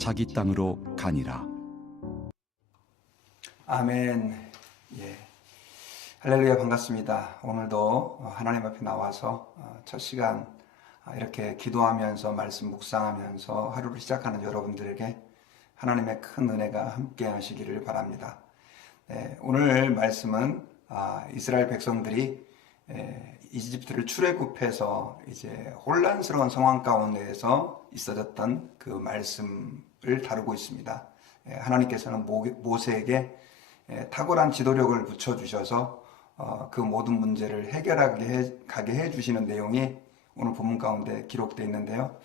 자기 땅으로 가니라. 아멘. 예. 할렐루야 반갑습니다. 오늘도 하나님 앞에 나와서 어, 첫 시간 아, 이렇게 기도하면서 말씀 묵상하면서 하루를 시작하는 여러분들에게 하나님의 큰 은혜가 함께 하시기를 바랍니다. 네, 오늘 말씀은 아, 이스라엘 백성들이 에, 이집트를 출애굽해서 이제 혼란스러운 상황 가운데에서 있어졌던 그 말씀 을 다루고 있습니다. 에, 하나님께서는 모, 모세에게 에, 탁월한 지도력을 붙여주셔서 어, 그 모든 문제를 해결하게 해주시는 내용이 오늘 본문 가운데 기록되어 있는데요.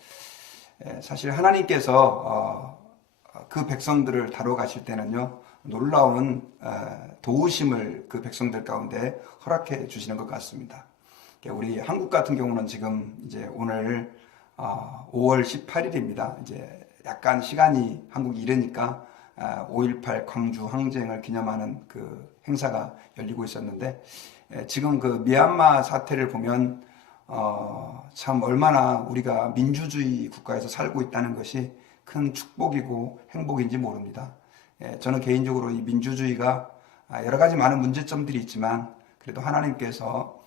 에, 사실 하나님께서 어, 그 백성들을 다뤄 가실 때는요, 놀라운 어, 도우심을 그 백성들 가운데 허락해 주시는 것 같습니다. 우리 한국 같은 경우는 지금 이제 오늘 5월 18일입니다. 이제 약간 시간이 한국이 이르니까 5.18 광주 항쟁을 기념하는 그 행사가 열리고 있었는데 에, 지금 그 미얀마 사태를 보면 어, 참 얼마나 우리가 민주주의 국가에서 살고 있다는 것이 큰 축복이고 행복인지 모릅니다. 예, 저는 개인적으로 이 민주주의가 아, 여러 가지 많은 문제점들이 있지만 그래도 하나님께서 아,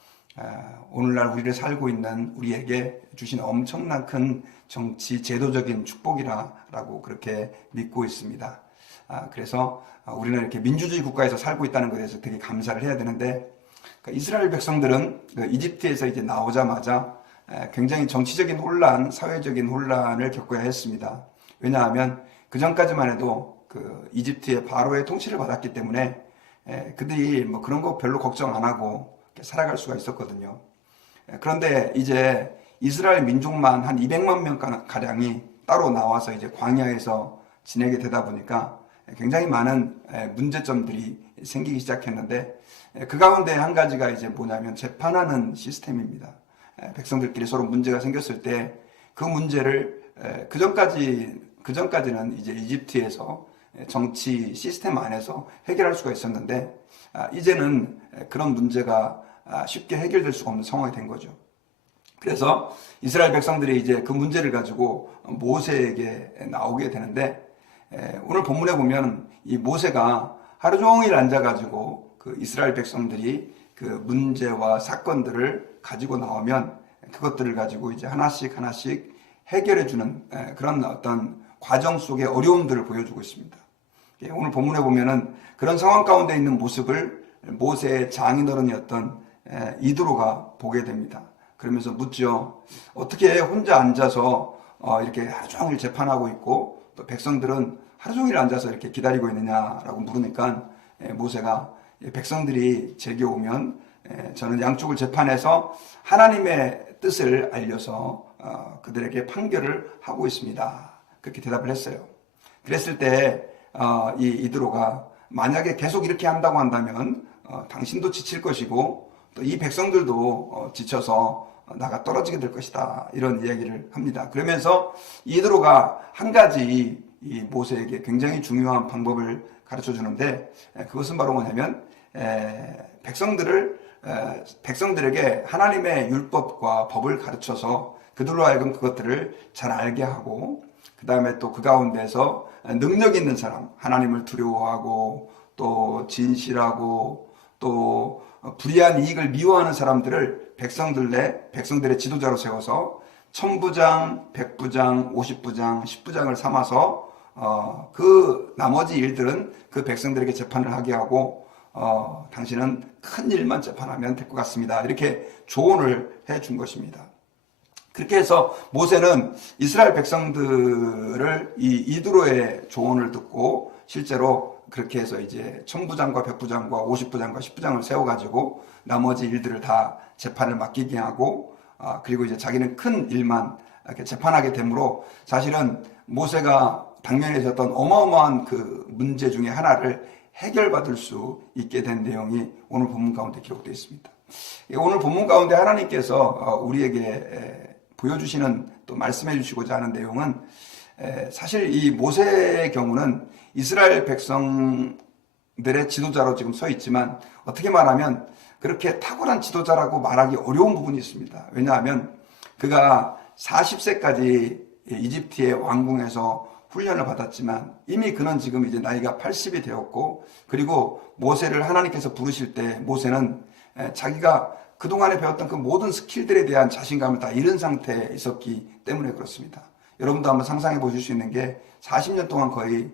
오늘날 우리를 살고 있는 우리에게 주신 엄청난 큰 정치 제도적인 축복이라고 그렇게 믿고 있습니다. 아, 그래서 우리는 이렇게 민주주의 국가에서 살고 있다는 것에 대해서 되게 감사를 해야 되는데 그러니까 이스라엘 백성들은 그 이집트에서 이제 나오자마자 굉장히 정치적인 혼란, 사회적인 혼란을 겪어야 했습니다. 왜냐하면 그 전까지만 해도 그 이집트의 바로의 통치를 받았기 때문에 그들이 뭐 그런 거 별로 걱정 안 하고 살아갈 수가 있었거든요. 그런데 이제 이스라엘 민족만 한 200만 명 가량이 따로 나와서 이제 광야에서 지내게 되다 보니까 굉장히 많은 문제점들이 생기기 시작했는데 그 가운데 한 가지가 이제 뭐냐면 재판하는 시스템입니다. 백성들끼리 서로 문제가 생겼을 때 그 문제를 그 전까지 그 전까지는 이제 이집트에서 정치 시스템 안에서 해결할 수가 있었는데 아, 이제는 그런 문제가 아, 쉽게 해결될 수가 없는 상황이 된 거죠. 그래서 이스라엘 백성들이 이제 그 문제를 가지고 모세에게 나오게 되는데 오늘 본문에 보면 이 모세가 하루 종일 앉아가지고 그 이스라엘 백성들이 그 문제와 사건들을 가지고 나오면 그것들을 가지고 이제 하나씩 하나씩 해결해 주는 그런 어떤 과정 속의 어려움들을 보여주고 있습니다. 예, 오늘 본문에 보면은 그런 상황 가운데 있는 모습을 모세의 장인어른이었던 이드로가 보게 됩니다. 그러면서 묻죠. 어떻게 혼자 앉아서 어, 이렇게 하루 종일 재판하고 있고 또 백성들은 하루 종일 앉아서 이렇게 기다리고 있느냐라고 물으니까 모세가 백성들이 제게 오면 저는 양쪽을 재판해서 하나님의 뜻을 알려서 어, 그들에게 판결을 하고 있습니다. 그렇게 대답을 했어요. 그랬을 때 어, 이 이드로가 만약에 계속 이렇게 한다고 한다면 당신도 지칠 것이고 또 이 백성들도 지쳐서 나가 떨어지게 될 것이다 이런 이야기를 합니다. 그러면서 이드로가 한 가지 이 모세에게 굉장히 중요한 방법을 가르쳐 주는데 그것은 바로 뭐냐면 백성들을 백성들에게 하나님의 율법과 법을 가르쳐서 그들로 하여금 그것들을 잘 알게 하고 그 다음에 또 그 가운데서 능력 있는 사람 하나님을 두려워하고 또 진실하고 또 불의한 이익을 미워하는 사람들을 백성들 내 백성들의 지도자로 세워서 천부장, 백부장, 오십부장, 십부장을 삼아서 어, 그 나머지 일들은 그 백성들에게 재판을 하게 하고 어, 당신은 큰 일만 재판하면 될 것 같습니다. 이렇게 조언을 해 준 것입니다. 그렇게 해서 모세는 이스라엘 백성들을 이 이드로의 조언을 듣고 실제로 그렇게 해서 이제 천부장과 백부장과 오십부장과 십부장을 세워가지고 나머지 일들을 다 재판을 맡기게 하고 아, 그리고 이제 자기는 큰 일만 이렇게 재판하게 되므로 사실은 모세가 당면에 있었던 어마어마한 그 문제 중에 하나를 해결받을 수 있게 된 내용이 오늘 본문 가운데 기록되어 있습니다. 오늘 본문 가운데 하나님께서 어, 우리에게 보여주시는 또 말씀해 주시고자 하는 내용은 사실 이 모세의 경우는 이스라엘 백성들의 지도자로 지금 서 있지만 어떻게 말하면 그렇게 탁월한 지도자라고 말하기 어려운 부분이 있습니다. 왜냐하면 그가 40세까지 이집트의 왕궁에서 훈련을 받았지만 이미 그는 지금 이제 나이가 80이 되었고 그리고 모세를 하나님께서 부르실 때 모세는 에, 자기가 그동안에 배웠던 그 모든 스킬들에 대한 자신감을 다 잃은 상태에 있었기 때문에 그렇습니다. 여러분도 한번 상상해 보실 수 있는 게 40년 동안 거의 에,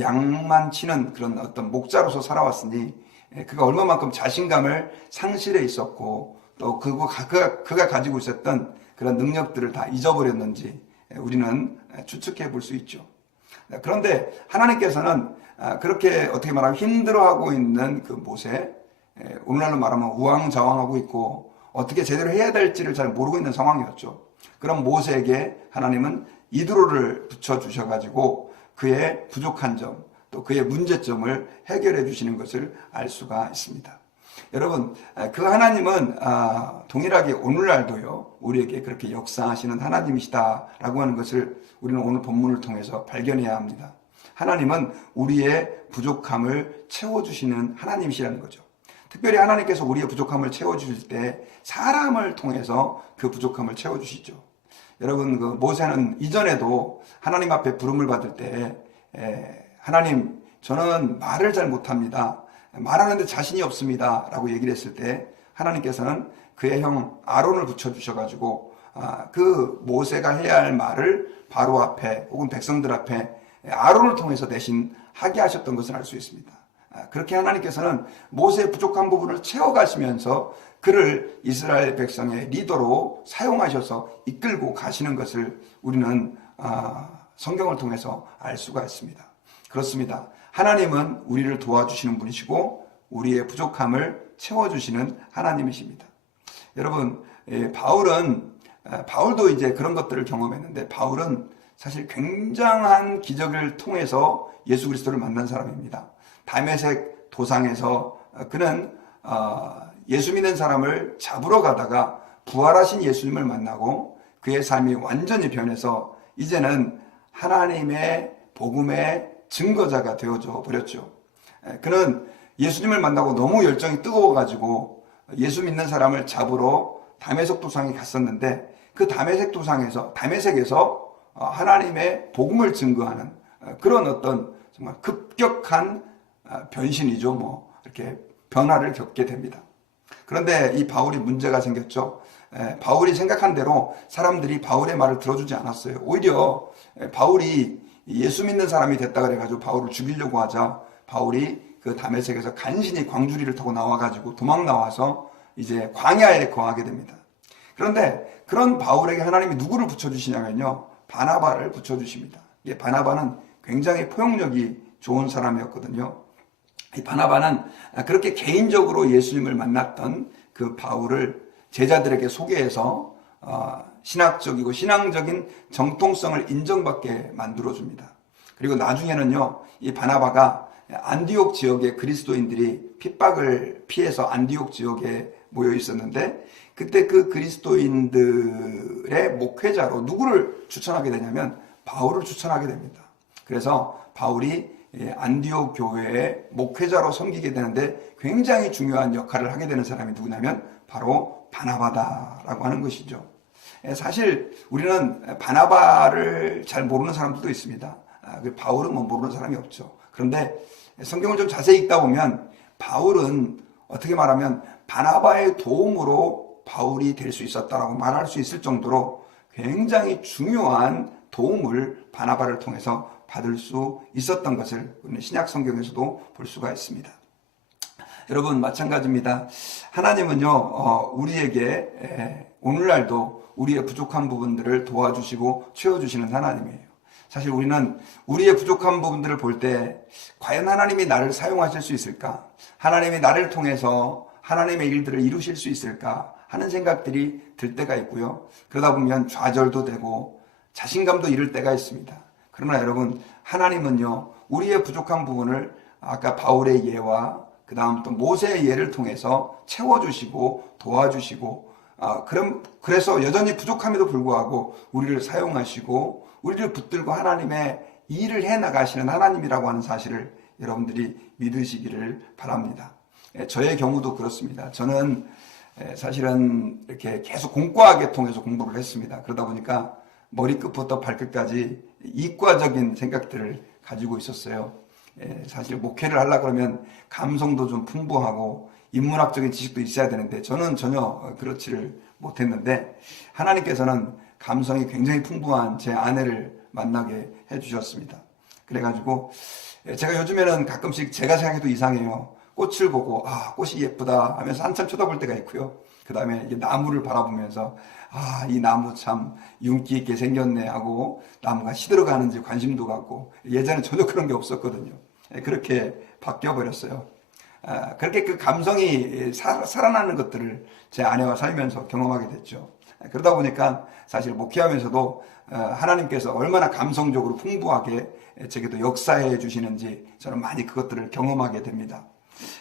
양만 치는 그런 어떤 목자로서 살아왔으니 에, 그가 얼마만큼 자신감을 상실해 있었고 또 그가, 그가, 그가 가지고 있었던 그런 능력들을 다 잊어버렸는지 에, 우리는 추측해 볼 수 있죠. 그런데 하나님께서는 아, 그렇게 어떻게 말하면 힘들어하고 있는 그 모세, 에, 오늘날로 말하면 우왕좌왕하고 있고 어떻게 제대로 해야 될지를 잘 모르고 있는 상황이었죠. 그럼 모세에게 하나님은 이드로를 붙여 주셔가지고 그의 부족한 점, 또 그의 문제점을 해결해 주시는 것을 알 수가 있습니다. 여러분, 그 하나님은 아, 동일하게 오늘날도요, 우리에게 그렇게 역사하시는 하나님이시다라고 하는 것을 우리는 오늘 본문을 통해서 발견해야 합니다. 하나님은 우리의 부족함을 채워주시는 하나님이시라는 거죠. 특별히 하나님께서 우리의 부족함을 채워주실 때 사람을 통해서 그 부족함을 채워주시죠. 여러분, 그 모세는 이전에도 하나님 앞에 부름을 받을 때, 에, 하나님, 저는 말을 잘 못합니다. 말하는데 자신이 없습니다. 라고 얘기를 했을 때 하나님께서는 그의 형 아론을 붙여주셔가지고 아, 그 모세가 해야 할 말을 바로 앞에 혹은 백성들 앞에 아론을 통해서 대신 하게 하셨던 것을 알 수 있습니다. 아, 그렇게 하나님께서는 모세의 부족한 부분을 채워가시면서 그를 이스라엘 백성의 리더로 사용하셔서 이끌고 가시는 것을 우리는 아, 성경을 통해서 알 수가 있습니다. 그렇습니다. 하나님은 우리를 도와주시는 분이시고 우리의 부족함을 채워주시는 하나님이십니다. 여러분, 예, 바울은 아, 바울도 이제 그런 것들을 경험했는데 바울은 사실 굉장한 기적을 통해서 예수 그리스도를 만난 사람입니다. 담에색 도상에서 그는 어, 예수 믿는 사람을 잡으러 가다가 부활하신 예수님을 만나고 그의 삶이 완전히 변해서 이제는 하나님의 복음의 증거자가 되어져 버렸죠. 그는 예수님을 만나고 너무 열정이 뜨거워가지고 예수 믿는 사람을 잡으러 담에색 도상에 갔었는데 그 담에색 도상에서 담에색에서 어, 하나님의 복음을 증거하는 어, 그런 어떤 정말 급격한 어, 변신이죠. 뭐 이렇게 변화를 겪게 됩니다. 그런데 이 바울이 문제가 생겼죠. 바울이 생각한 대로 사람들이 바울의 말을 들어주지 않았어요. 오히려 바울이 예수 믿는 사람이 됐다 그래가지고 바울을 죽이려고 하자 바울이 그 담에색에서 간신히 광주리를 타고 나와가지고 도망 나와서 이제 광야에 거하게 됩니다. 그런데 그런 바울에게 하나님이 누구를 붙여주시냐면요. 바나바를 붙여주십니다. 이 바나바는 굉장히 포용력이 좋은 사람이었거든요. 이 바나바는 그렇게 개인적으로 예수님을 만났던 그 바울을 제자들에게 소개해서 어, 신학적이고 신앙적인 정통성을 인정받게 만들어줍니다. 그리고 나중에는요, 이 바나바가 안디옥 지역의 그리스도인들이 핍박을 피해서 안디옥 지역에 모여 있었는데 그때 그 그리스도인들의 목회자로 누구를 추천하게 되냐면 바울을 추천하게 됩니다. 그래서 바울이 안디옥 교회의 목회자로 섬기게 되는데 굉장히 중요한 역할을 하게 되는 사람이 누구냐면 바로 바나바다라고 하는 것이죠. 사실 우리는 바나바를 잘 모르는 사람들도 있습니다. 아, 그 바울은 뭐 모르는 사람이 없죠. 그런데 성경을 좀 자세히 읽다 보면 바울은 어떻게 말하면 바나바의 도움으로 바울이 될 수 있었다라고 말할 수 있을 정도로 굉장히 중요한 도움을 바나바를 통해서 받을 수 있었던 것을 우리는 신약 성경에서도 볼 수가 있습니다. 여러분 마찬가지입니다. 하나님은요 어, 우리에게 오늘날도 우리의 부족한 부분들을 도와주시고 채워주시는 하나님이에요. 사실 우리는 우리의 부족한 부분들을 볼 때 과연 하나님이 나를 사용하실 수 있을까? 하나님이 나를 통해서 하나님의 일들을 이루실 수 있을까? 하는 생각들이 들 때가 있고요. 그러다 보면 좌절도 되고 자신감도 잃을 때가 있습니다. 그러나 여러분, 하나님은요, 우리의 부족한 부분을 아까 바울의 예와 그 다음 또 모세의 예를 통해서 채워주시고 도와주시고, 아, 그럼, 그래서 여전히 부족함에도 불구하고 우리를 사용하시고 우리를 붙들고 하나님의 일을 해 나가시는 하나님이라고 하는 사실을 여러분들이 믿으시기를 바랍니다. 예, 저의 경우도 그렇습니다. 저는 예, 사실은 이렇게 계속 공과학에 통해서 공부를 했습니다. 그러다 보니까 머리끝부터 발끝까지 이과적인 생각들을 가지고 있었어요. 예, 사실 목회를 하려 그러면 감성도 좀 풍부하고 인문학적인 지식도 있어야 되는데 저는 전혀 그렇지를 못했는데 하나님께서는 감성이 굉장히 풍부한 제 아내를 만나게 해주셨습니다. 그래가지고 예, 제가 요즘에는 가끔씩 제가 생각해도 이상해요. 꽃을 보고 아 꽃이 예쁘다 하면서 한참 쳐다볼 때가 있고요. 그 다음에 나무를 바라보면서 아 이 나무 참 윤기 있게 생겼네 하고 나무가 시들어 가는지 관심도 갖고 예전에 전혀 그런 게 없었거든요. 예, 그렇게 바뀌어 버렸어요. 아, 그렇게 그 감성이 사- 살아나는 것들을 제 아내와 살면서 경험하게 됐죠. 그러다 보니까 사실 목회하면서도 어, 하나님께서 얼마나 감성적으로 풍부하게 제게도 역사해 주시는지 저는 많이 그것들을 경험하게 됩니다.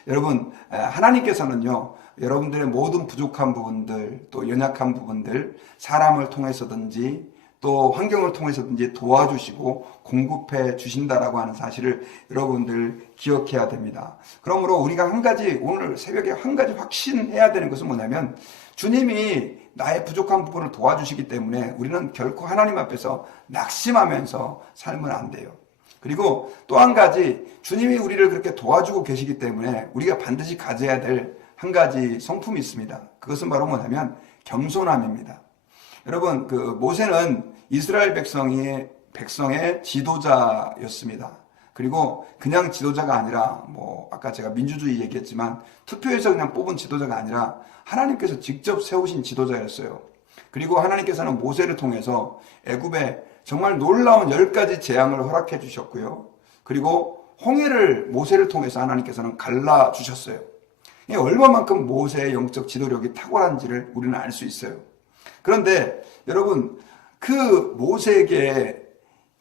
여러분, 에, 하나님께서는요, 여러분들의 모든 부족한 부분들, 또 연약한 부분들, 사람을 통해서든지, 또 환경을 통해서든지 도와주시고 공급해 주신다라고 하는 사실을 여러분들 기억해야 됩니다. 그러므로 우리가 한 가지, 오늘 새벽에 한 가지 확신해야 되는 것은 뭐냐면, 주님이 나의 부족한 부분을 도와주시기 때문에 우리는 결코 하나님 앞에서 낙심하면서 살면 안 돼요. 그리고 또 한 가지 주님이 우리를 그렇게 도와주고 계시기 때문에 우리가 반드시 가져야 될 한 가지 성품이 있습니다. 그것은 바로 뭐냐면 겸손함입니다. 여러분 그 모세는 이스라엘 백성의 백성의 지도자였습니다. 그리고 그냥 지도자가 아니라 뭐 아까 제가 민주주의 얘기했지만 투표에서 그냥 뽑은 지도자가 아니라 하나님께서 직접 세우신 지도자였어요. 그리고 하나님께서는 모세를 통해서 애굽에 정말 놀라운 열 가지 재앙을 허락해 주셨고요. 그리고 홍해를 모세를 통해서 하나님께서는 갈라 주셨어요. 이 얼마만큼 모세의 영적 지도력이 탁월한지를 우리는 알 수 있어요. 그런데 여러분 그 모세에게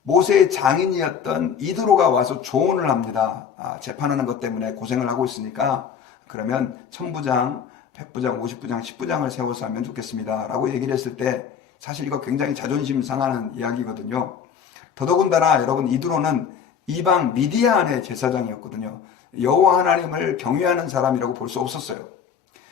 모세의 장인이었던 이드로가 와서 조언을 합니다. 아, 재판하는 것 때문에 고생을 하고 있으니까 그러면 천부장, 백부장, 오십부장, 십부장을 세워서 하면 좋겠습니다. 라고 얘기를 했을 때 사실 이거 굉장히 자존심 상하는 이야기거든요. 더더군다나 여러분 이드로는 이방 미디안의 제사장이었거든요. 여호와 하나님을 경외하는 사람이라고 볼 수 없었어요.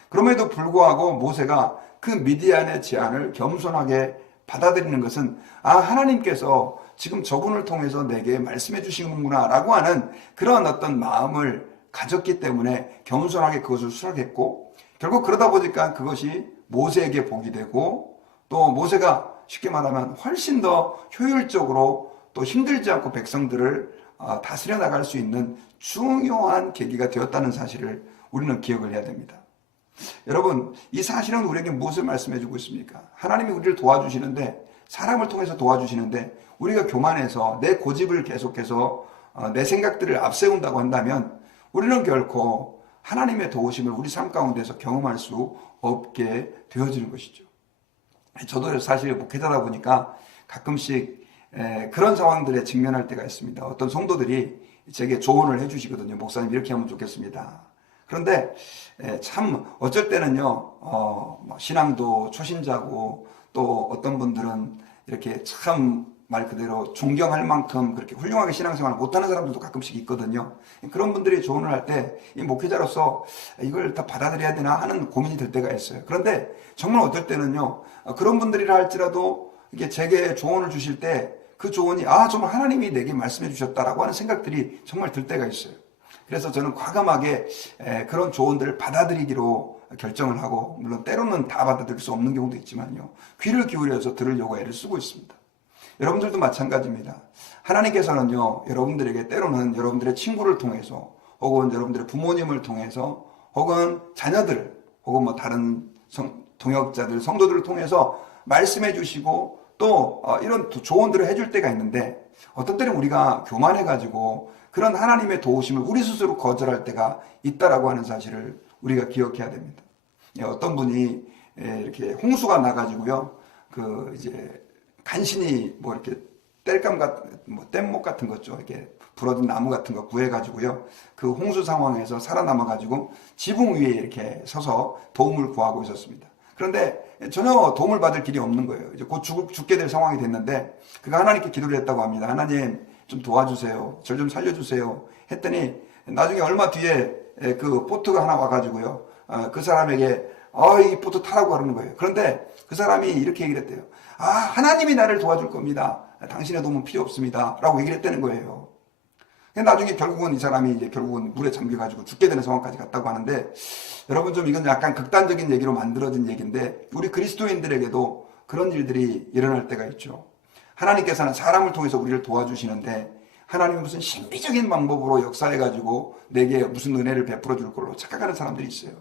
그럼에도 불구하고 모세가 그 미디안의 제안을 겸손하게 받아들이는 것은 아 하나님께서 지금 저분을 통해서 내게 말씀해 주시는구나라고 하는 그런 어떤 마음을 가졌기 때문에 겸손하게 그것을 수락했고 결국 그러다 보니까 그것이 모세에게 복이 되고 또 모세가 쉽게 말하면 훨씬 더 효율적으로 또 힘들지 않고 백성들을 어, 다스려 나갈 수 있는 중요한 계기가 되었다는 사실을 우리는 기억을 해야 됩니다. 여러분, 이 사실은 우리에게 무엇을 말씀해 주고 있습니까? 하나님이 우리를 도와주시는데, 사람을 통해서 도와주시는데, 우리가 교만해서 내 고집을 계속해서 어, 내 생각들을 앞세운다고 한다면, 우리는 결코 하나님의 도우심을 우리 삶 가운데서 경험할 수 없게 되어지는 것이죠. 저도 사실 목회자다 보니까 가끔씩 에, 그런 상황들에 직면할 때가 있습니다. 어떤 성도들이 제게 조언을 해주시거든요. 목사님 이렇게 하면 좋겠습니다. 그런데 에, 참 어쩔 때는요, 어, 뭐 신앙도 초신자고 또 어떤 분들은 이렇게 참 말 그대로 존경할 만큼 그렇게 훌륭하게 신앙생활을 못하는 사람들도 가끔씩 있거든요. 그런 분들이 조언을 할 때 이 목회자로서 이걸 다 받아들여야 되나 하는 고민이 들 때가 있어요. 그런데 정말 어떨 때는요, 어, 그런 분들이라 할지라도 이게 제게 조언을 주실 때 그 조언이 아 정말 하나님이 내게 말씀해 주셨다라고 하는 생각들이 정말 들 때가 있어요. 그래서 저는 과감하게 에, 그런 조언들을 받아들이기로 결정을 하고 물론 때로는 다 받아들일 수 없는 경우도 있지만요. 귀를 기울여서 들으려고 애를 쓰고 있습니다. 여러분들도 마찬가지입니다. 하나님께서는요, 여러분들에게 때로는 여러분들의 친구를 통해서, 혹은 여러분들의 부모님을 통해서, 혹은 자녀들, 혹은 뭐 다른 성, 동역자들, 성도들을 통해서 말씀해 주시고, 또 어, 이런 조언들을 해줄 때가 있는데, 어떤 때는 우리가 교만해가지고, 그런 하나님의 도우심을 우리 스스로 거절할 때가 있다라고 하는 사실을 우리가 기억해야 됩니다. 예, 어떤 분이 예, 이렇게 홍수가 나가지고요, 그 이제 간신히 뭐 이렇게 땔감 같은 뭐 뗏목 같은 거죠. 이렇게 부러진 나무 같은 거 구해가지고요. 그 홍수 상황에서 살아남아가지고 지붕 위에 이렇게 서서 도움을 구하고 있었습니다. 그런데 전혀 도움을 받을 길이 없는 거예요. 이제 곧 죽, 죽게 될 상황이 됐는데 그가 하나님께 기도를 했다고 합니다. 하나님 좀 도와주세요. 절 좀 살려주세요. 했더니 나중에 얼마 뒤에 그 보트가 하나 와가지고요. 어, 그 사람에게 어, 이 보트 타라고 하는 거예요. 그런데 그 사람이 이렇게 얘기를 했대요. 아, 하나님이 나를 도와줄 겁니다. 당신의 도움은 필요 없습니다. 라고 얘기를 했다는 거예요. 나중에 결국은 이 사람이 이제 결국은 물에 잠겨가지고 죽게 되는 상황까지 갔다고 하는데 여러분 좀 이건 약간 극단적인 얘기로 만들어진 얘기인데 우리 그리스도인들에게도 그런 일들이 일어날 때가 있죠. 하나님께서는 사람을 통해서 우리를 도와주시는데 하나님이 무슨 신비적인 방법으로 역사해가지고 내게 무슨 은혜를 베풀어 줄 걸로 착각하는 사람들이 있어요.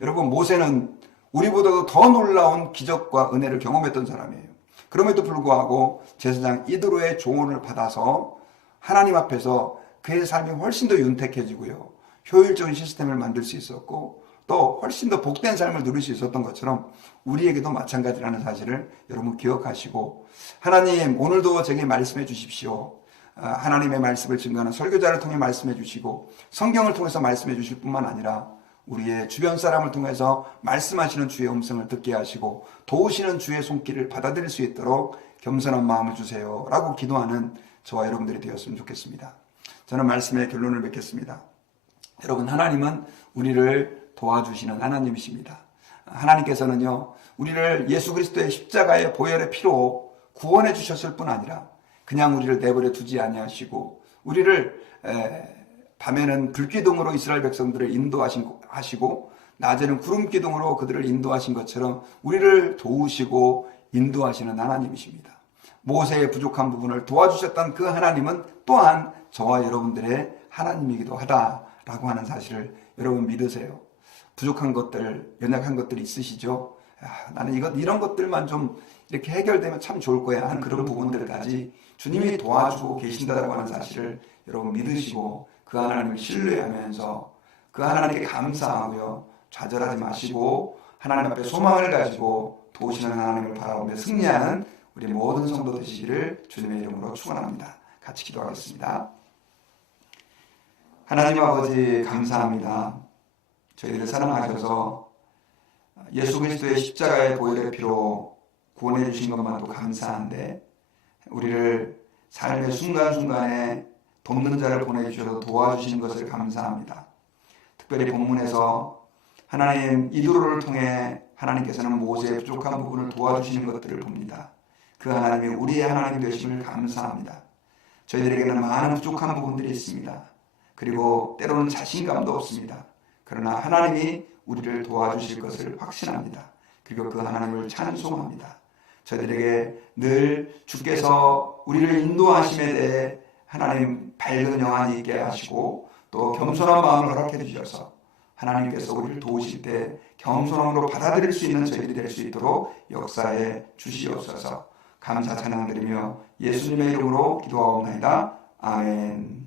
여러분 모세는 우리보다도 더 놀라운 기적과 은혜를 경험했던 사람이에요. 그럼에도 불구하고 제사장 이드로의 조언을 받아서 하나님 앞에서 그의 삶이 훨씬 더 윤택해지고요. 효율적인 시스템을 만들 수 있었고 또 훨씬 더 복된 삶을 누릴 수 있었던 것처럼 우리에게도 마찬가지라는 사실을 여러분 기억하시고 하나님 오늘도 제게 말씀해 주십시오. 아, 하나님의 말씀을 증거하는 설교자를 통해 말씀해 주시고 성경을 통해서 말씀해 주실 뿐만 아니라 우리의 주변 사람을 통해서 말씀하시는 주의 음성을 듣게 하시고 도우시는 주의 손길을 받아들일 수 있도록 겸손한 마음을 주세요. 라고 기도하는 저와 여러분들이 되었으면 좋겠습니다. 저는 말씀의 결론을 맺겠습니다. 여러분, 하나님은 우리를 도와주시는 하나님이십니다. 하나님께서는요, 우리를 예수 그리스도의 십자가의 보혈의 피로 구원해 주셨을 뿐 아니라 그냥 우리를 내버려 두지 아니하시고 우리를 에, 밤에는 불기둥으로 이스라엘 백성들을 인도하시고 낮에는 구름 기둥으로 그들을 인도하신 것처럼 우리를 도우시고 인도하시는 하나님이십니다. 모세의 부족한 부분을 도와주셨던 그 하나님은 또한 저와 여러분들의 하나님이기도 하다라고 하는 사실을 여러분 믿으세요. 부족한 것들, 연약한 것들이 있으시죠? 아, 나는 이것, 이런 것들만 좀 이렇게 해결되면 참 좋을 거야 하는 그런 부분들까지 주님이 도와주고 계신다고 하는 사실을 여러분 믿으시고 그 하나님을 신뢰하면서 그 하나님께 감사하고요. 좌절하지 마시고 하나님 앞에 소망을 가지고 도우시는 하나님을 바라보며 승리하는 우리 모든 성도 되시기를 주님의 이름으로 축원합니다. 같이 기도하겠습니다. 하나님 아버지 감사합니다. 저희를 사랑하셔서 예수 그리스도의 십자가의 보혈의 피로 구원해 주신 것만도 감사한데 우리를 삶의 순간순간에 돕는 자를 보내주셔서 도와주시는 것을 감사합니다. 특별히 본문에서 하나님 이두로를 통해 하나님께서는 모세의 부족한 부분을 도와주시는 것들을 봅니다. 그 하나님이 우리의 하나님 되심을 감사합니다. 저희들에게는 많은 부족한 부분들이 있습니다. 그리고 때로는 자신감도 없습니다. 그러나 하나님이 우리를 도와주실 것을 확신합니다. 그리고 그 하나님을 찬송합니다. 저희들에게 늘 주께서 우리를 인도하심에 대해 하나님 밝은 영안이 있게 하시고 또 겸손한 마음을 허락해 주셔서 하나님께서 우리를 도우실 때 겸손함으로 받아들일 수 있는 저희들이 될 수 있도록 역사에 주시옵소서 감사 찬양드리며 예수님의 이름으로 기도하옵나이다. 아멘